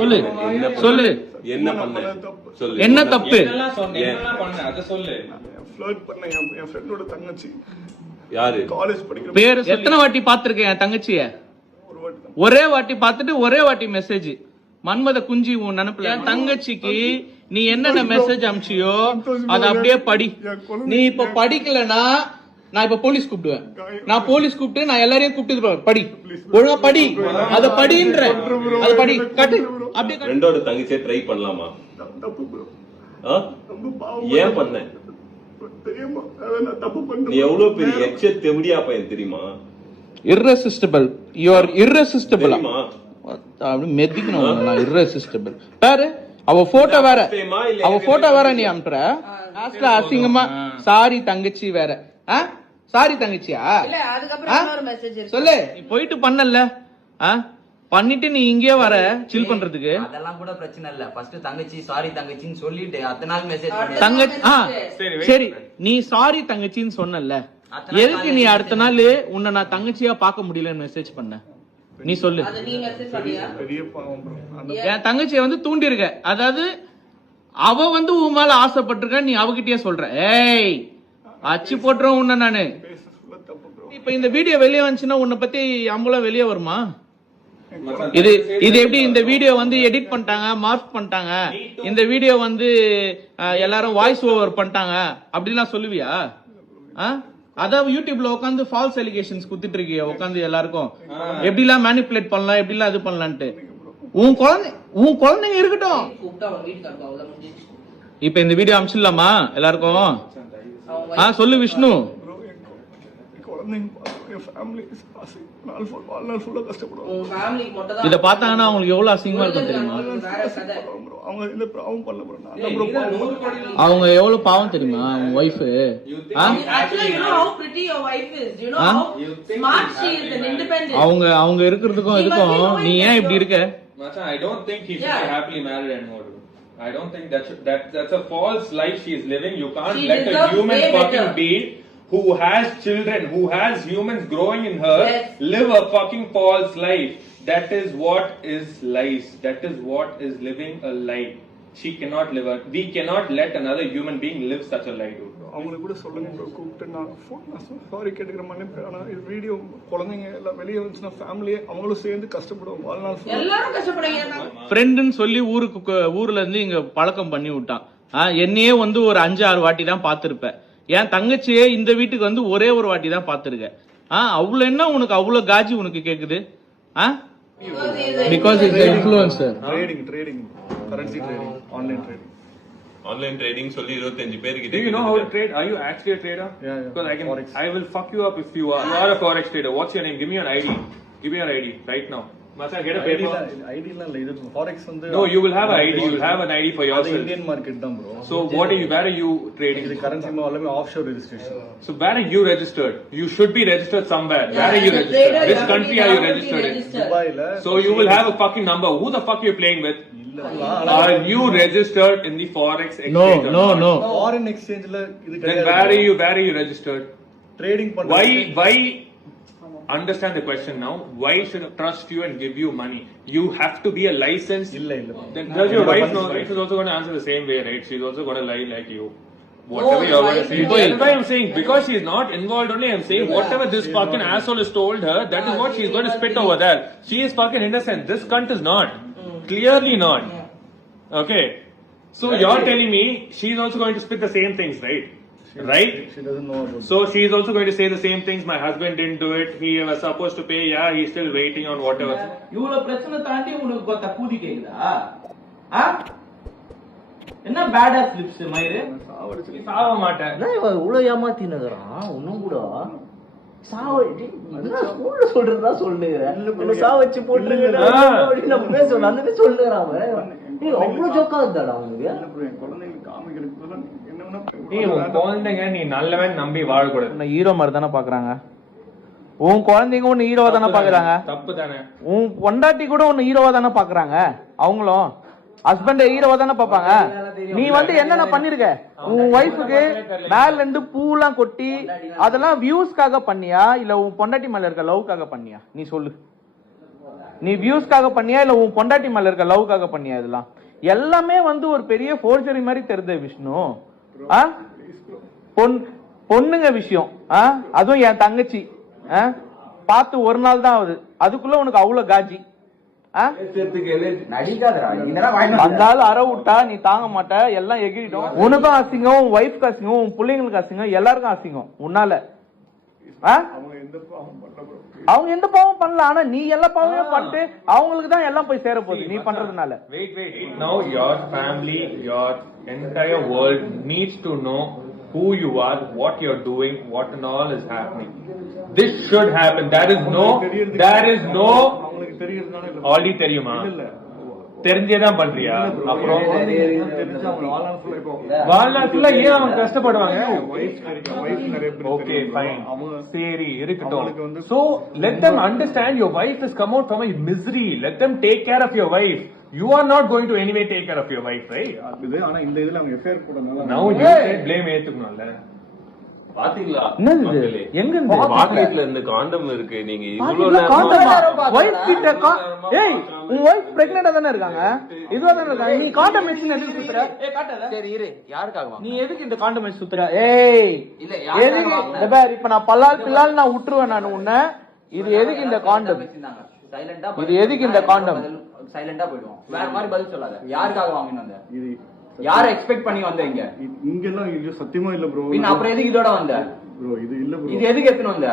சொல்லு சொல்லு என்ன பண்ண சொல்லு. என்ன தப்பு? ஃப்ளர்ட் பண்ண என் ஃப்ரெண்டோட தங்கச்சி யாரு? காலேஜ் படிக்கிற பேரு எத்தனை வாட்டி பாத்துருக்கேன் என் தங்கச்சிய? ஒரு வாட்டி தான். ஒரே வாட்டி பாத்துட்டு ஒரே வாட்டி மெசேஜ் மன்மத குஞ்சி உன் நினைப்புல. என் தங்கச்சிக்கு நீ என்னென்ன மெசேஜ் அனுப்பிச்சியோ அத அப்படியே படி. நீ இப்ப படிக்கலனா நான் இப்ப போலீஸ் கூப்பிடுவேன். நான் போலீஸ் கூப்பிட்டு நான் எல்லாரையும் கூப்பிட்டு படி, ஒழுங்கா படி, அத படின்ற, அத படி கட்டு அப்படியே. ஃப்ரெண்டோட தங்கச்சியை ட்ரை பண்ணலாமா? தப்பு ப்ரோ. ரொம்ப பாவம். ஏன் பண்ண? தெரியுமா நான் தப்பு பண்ணேன். நீ எவ்வளவு பெரிய எச்ச தெவடியா பையன் தெரியுமா? irresistible, you are irresistible. தெரியுமா? அப்படி மெதிக்கணும். நான் irresistible பாரு. அவ போட்டோ வேற, அவ போட்டோ வேற நீ அனுப்புற. லாஸ்ட்ல அசிங்கமா சாரி தங்கச்சி வேற. சாரி தங்கச்சியா? சொல்லு. நீ போயிட்டு பண்ணல, பண்ணிட்டு நீ இங்கே வர சில் பண்றதுக்கு. அதெல்லாம் கூட பிரச்சனை இல்ல. ஃபர்ஸ்ட் தங்கச்சி சாரி தங்கச்சின்னு சொல்லிட்டு அத்தனை நாள் மெசேஜ் பண்ணி தங்கச்சி சரி நீ சாரி தங்கச்சின்னு சொன்னல, எதுக்கு நீ அடுத்த நாள் உன்னை நான் தங்கச்சியா பார்க்க முடியலன்னு மெசேஜ் பண்ண? நீ சொல்லு. பெரிய பாவம் ப்ரோ. என் தங்கச்சியை வந்து தூண்டி இருக்க, அதாவது அவ வந்து உன் மேல ஆசைப்பட்டிருக்க, நீ அவகிட்டயே சொல்ற. ஏய் அச்சு போட்டுறோம் உன்ன நானு. தப்பு ப்ரோ. இப்ப இந்த வீடியோ வெளியே வந்துச்சுன்னா உன்னை பத்தி அம்பலம் வெளியே வருமா? இது இது எப்படி இந்த வீடியோ வந்து எடிட் பண்ணிட்டாங்க, மார்க் பண்ணிட்டாங்க, இந்த வீடியோ வந்து எல்லாரும் வாய்ஸ் ஓவர் பண்ணிட்டாங்க அப்படிலாம் சொல்லுவியா? அதான் யூடியூப்ல உட்காந்து ஃபால்ஸ் அலிகேஷன்ஸ் குத்துட்டு இருக்கிய உட்காந்து எல்லாருக்கும் எப்படிலாம் மேனிபுலேட் பண்ணலாம், எப்படிலாம் இது பண்ணலான்ட்டு. உன் குழந்தைங்க இருக்கட்டும். இப்ப இந்த வீடியோ அனுப்பிச்சிடலாமா எல்லாருக்கும்? சொல்லு விஷ்ணு. இத பார்த்தாங்கன்னா அவங்களுக்கு எவ்வளவு அசிங்கமா இருக்கும் தெரியுமா? அவங்க எவ்வளவு பாவம் தெரியுமா அவங்க ஒய்ஃப்? அவங்க அவங்க இருக்கிறதுக்கும் இதுக்கும் நீ ஏன் இப்படி இருக்க? I don't think he should be happily married anymore. I don't think that's a false life she is living. You can't let a human fucking being who has children, who has humans growing in her, live a fucking false life. That is what is lies. That is what is living a lie. She cannot live a. We cannot let another human being live such a lie. அவங்களுக்கு கூட சொல்லுங்க bro. கூப்பிட்டு நான் sorry கேட்டுக்கிற மாதிரி. ஆனா இது video குழந்தைங்க எல்லாம் வெளியே வந்துச்சுன்னா ஃபேமிலியே அவங்களும் சேர்ந்து கஷ்டப்படுவோம். வாழ்நாள் எல்லாரும் கஷ்டப்படுங்க. ஃப்ரெண்டுன்னு சொல்லி ஊர்ல இருந்து இங்க பழக்கம் பண்ணி விட்டான். என்னையே வந்து ஒரு 5-6 வாட்டி தான் பாத்துருப்ப. என் தங்கச்சியே இந்த வீட்டுக்கு வந்து ஒரே ஒரு வாட்டி தான் பாத்துருக்க. அவ்வளவு என்ன உனக்கு அவ்வளவு காஜி உனக்கு கேக்குது? Because it's an influencer. Trading, currency trading, online trading. Online trading சொல்லி 25 பேர் கிட்ட. Do you know how to trade? Are you actually a trader? Yeah. Because I will fuck you up if you are. You are a forex trader. What's your name? Give me an ID. Give me your ID right now. Macha, get a paper. ID இல்ல இது forex வந்து. No, you will have an ID. You will have an ID for yourself. Indian market தான் bro. So where are you trading? இது currency எல்லாமே offshore registration. So where are you registered? You should be registered somewhere. Where are you registered? Which country are you registered in? Dubai la. So you will have a fucking number. Who the fuck are you playing with? Are you registered in the forex exchange? No. Foreign exchange la இது Then where are you registered? Trading பண்றது. Why understand the question now? Why should I trust you and give you money? You have to be a licensed. இல்ல. Then does your wife know? Wife is also going to answer the same way, right? She's also going to lie like you. Whatever you're going to say. That's why I'm saying, because she's not involved only, I'm saying whatever this fucking asshole has told her, that is what she's going to spit over there. She is fucking innocent. This cunt is not. Clearly not. Okay. So you're telling me she's also going to spit the same things, right? Right? She doesn't know about. So she is also going to say the same things. My husband didn't do it. He was supposed to pay. Yeah, he's still waiting on whatever. இவ்வளவு பிரச்சனை தாண்டி உனக்கு பார்த்தா கூதி கேக்குதா? என்ன பேடா slips மயிறு? சாவ மாட்டேன். இவ்வளவு ஏமாத்தினுக்குறான் ஒன்னும் கூட சொல்றதா சொல்லுங்க. சாவச்சு போட்டு நம்ம பேசணும் அந்த மாதிரி சொல்லுறான். அவ்வளவு ஜோக்கா இருந்தாடா அவனுக்கு. குழந்தைங்களுக்கு காமிக்கிறதுக்கு குழந்தைங்க நீ நல்லவன் நம்பி வாழக்கூடாது. ஹீரோ மாதிரி தானே பாக்குறாங்க. உன் குழந்தைங்க ஒன்னு ஹீரோவா தானே பாக்குறாங்க. தப்பு தானே. உன் பொண்டாட்டி கூட ஒன்னு ஹீரோவா தானே பாக்குறாங்க. அவங்களும் ஹஸ்பண்ட் ஹீரோவா தானே பாப்பாங்க. நீ வந்து என்னென்ன பண்ணிருக்க? உன் ஒய்ஃபுக்கு மேல இருந்து பூலாம் கொட்டி அதெல்லாம் வியூஸ்க்காக பண்ணியா இல்ல உன் பொண்டாட்டி மேல இருக்க லவ்க்காக பண்ணியா? நீ சொல்லு. நீ வியூஸ்க்காக பண்ணியா இல்ல உன் பொண்டாட்டி மேல இருக்க லவ்க்காக பண்ணியா? இதெல்லாம் எல்லாமே வந்து ஒரு பெரிய ஃபோர்ஜரி மாதிரி தெரியுது விஷ்ணு. பொண்ணுங்க விஷயம், அதுவும் என் தங்கச்சி பார்த்து ஒரு நாள் தான் ஆகுது, அதுக்குள்ள உனக்கு அவ்வளவு காஜி. வந்தாலும் அற விட்டா நீ தாங்க மாட்ட, எல்லாம் எகிரிடும். உனக்கும் அசிங்கம், உன் ஒய்ஃப்க்கு அசிங்கம், உன் பிள்ளைங்களுக்கு அசிங்கம், எல்லாருக்கும் அசிங்கம் உன்னால. அவங்க எந்த பாவம் பண்ணல, ஆனா நீ எல்லா பாவமும் பண்ணிட்டு அவங்களுக்கு தான் எல்லாம் போய் சேர போகுது நீ பண்றதுனால. Wait. Now your family, your entire world needs to know who you are, what you're doing, what and all is happening. This should happen. There is no அவங்களுக்கு தெரியறதுனால already தெரியுமா? தெரிஞ்சேதான் பண்றியா? அப்புறம் வாழ்நாட்டுல ஏன் அவங்க கஷ்டப்படுவாங்க? ஓகே ஃபைன், சரி இருக்கட்டும். So let them understand your wife has come out from a misery. Let them take care of your wife. You are not going to anyway take care of your wife, right? ஆனா இந்த இதுல அவங்க affair போடனால Now you say blame ஏத்துக்கணும்ல. பாத்தீங்களா என்னது எங்க இருந்து பாக்கெட்ல இருந்து காண்டம் இருக்கு. நீங்க இவ்வளவு உன் வைஃப் பிரெக்னெண்டா தானே இருக்காங்க, இதுவா தானே இருக்காங்க. நீ காண்டம் வச்சு எதுக்கு சுத்துற? சரி இரு, யாருக்காக நீ எதுக்கு இந்த காண்டம் வச்சு சுத்துற? இல்ல எதுக்கு இந்த பேர் இப்ப நான் பிள்ளால் நான் விட்டுருவேன் நான் உன்னை. இது எதுக்கு இந்த காண்டம்? சைலண்டா இது எதுக்கு இந்த காண்டம்? சைலண்டா போயிடுவோம், வேற மாதிரி பதில் சொல்லாத. யாருக்காக வாங்கிட்டு வந்த? இது யார எக்ஸ்பெக்ட் பண்ணி வந்த? இங்க எல்லாம் இது சத்தியமா இல்ல ப்ரோ. பின்ன அப்புறம் எதுக்கு இதோட வந்த ப்ரோ? இது இல்ல ப்ரோ. இது எதுக்கு எடுத்துட்டு வந்த?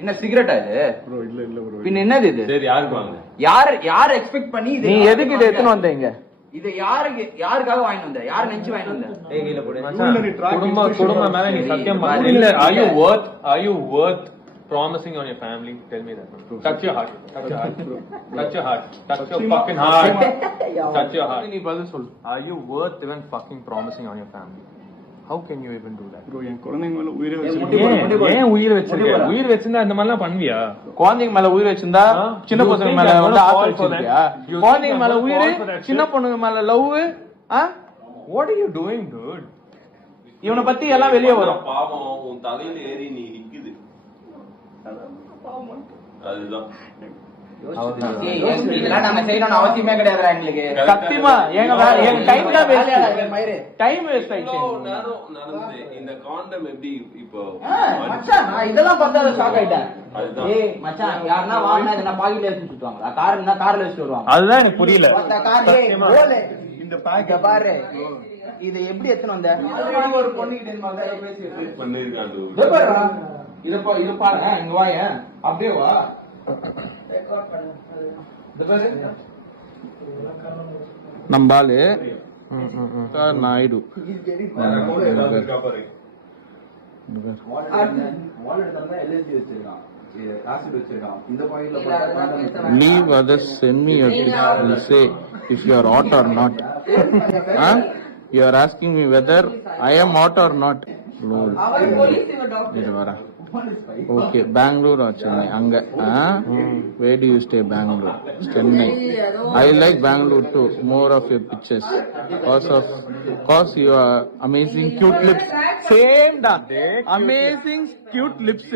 என்ன சிகரெட்டா இது ப்ரோ? இல்ல ப்ரோ. பின்ன என்னது இது? சரி யாருக்கு வாங்க? யார எக்ஸ்பெக்ட் பண்ணி இது? நீ எதுக்கு இத எடுத்துட்டு வந்த? இங்க இது யாருக்காக வாங்கிட்டு வந்த? யார நினைச்சு வாங்கிட்டு வந்த? குடும்ப மேல நீ சத்தியம் பண்ண இல்ல. Are you worth promising on your family? Tell me that. Touch your heart. Touch your heart. Touch your heart. Touch your fucking heart. Touch your heart. நீ பதில் சொல்லு. Are you worth even fucking promising on your family? How can you even do that? Bro என் குழந்தைங்க மேல உயிரை வச்சிருக்கேன். ஏன் உயிர் வச்சிருக்க? உயிர் வச்சிருந்தா இந்த மாதிரிலாம் பண்ணுவியா? குழந்தைங்க மேல உயிர் வச்சிருந்தா சின்ன பசங்க மேல வந்து ஆசை வச்சிருக்கியா? குழந்தைங்க மேல உயிர், சின்ன பொண்ணுங்க மேல love. What are you doing, dude? இவனை பத்தி எல்லாம் வெளியே வரும். பாவம் உன் தலையில ஏறி நீ நிக்குது. அதுதான் இதெல்லாம் நாங்க செய்யணும்னு அவசியமே கிடையாதுடா எங்களுக்கு. சத்தியமா எங்க டைம் தான் டைம் வேஸ்ட் ஆயிடுச்சு. நடந்தது இந்த காண்டம் எப்படி இப்போ மச்சான் நான் இதெல்லாம் பார்த்தா ஷாக் ஆயிட்டேன். அதுதான். ஏய் மச்சான், யாருன்னா வாங்கினா இத நான் பாக்கெட்ல எடுத்து சுத்துவாங்களா? கார்னா கார்ல வச்சுட்டு வருவாங்க. அதுதான் எனக்கு புரியல. இந்த பேக் பாரு, இது எப்படி எடுத்துட்டு வந்த? ஆல்ரெடி ஒரு பொண்ணு கிட்ட இந்த மாதிரி பேசி பண்ணிருக்கான். இது பாரு, இங்க வாய, அப்படியே வா. நம்பாலு Naidu leave others, send me your picture, will say if you are hot or not. You are asking me whether I am hot or not. இது வர ஓகே. பெங்களூர் or சென்னை? அங்க where do you stay? Bangalore, Chennai. I like Bangalore too, more of your pictures cause you are amazing cute lips. Same da, amazing cute lips.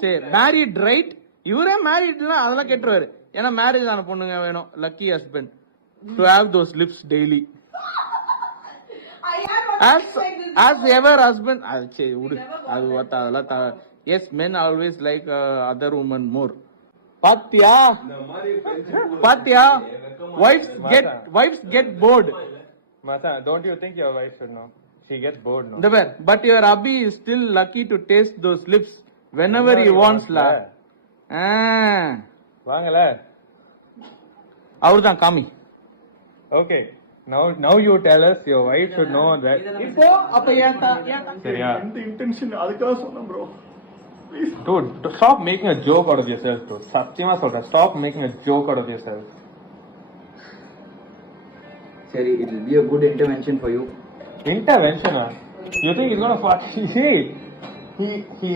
Say married right? இவரே மேரிட்னா அதெல்லாம் கேட்டுருவாரு. ஏன்னா marriage ஆன பொண்ணுங்க வேணும், lucky husband to have those lips daily. As ever husband அதெல்லாம் yes, men always like other women more. பாத்தியா wives get bored. Mata, don't you think your wife should know? She gets bored now. But your hubby is still lucky to taste those lips whenever he wants la. வாங்கல அவர்தான் காமி. Okay, now you tell us your wife should know that. இப்போ அப்ப சரியா? இந்த intention அதுக்காக சொன்னேன் bro. Dude, stop making a joke out of yourself, dude. Satyama solra, stop making a joke out of yourself. சரி, it will be a good intervention for you. Intervention? You think he's gonna fuck? See, he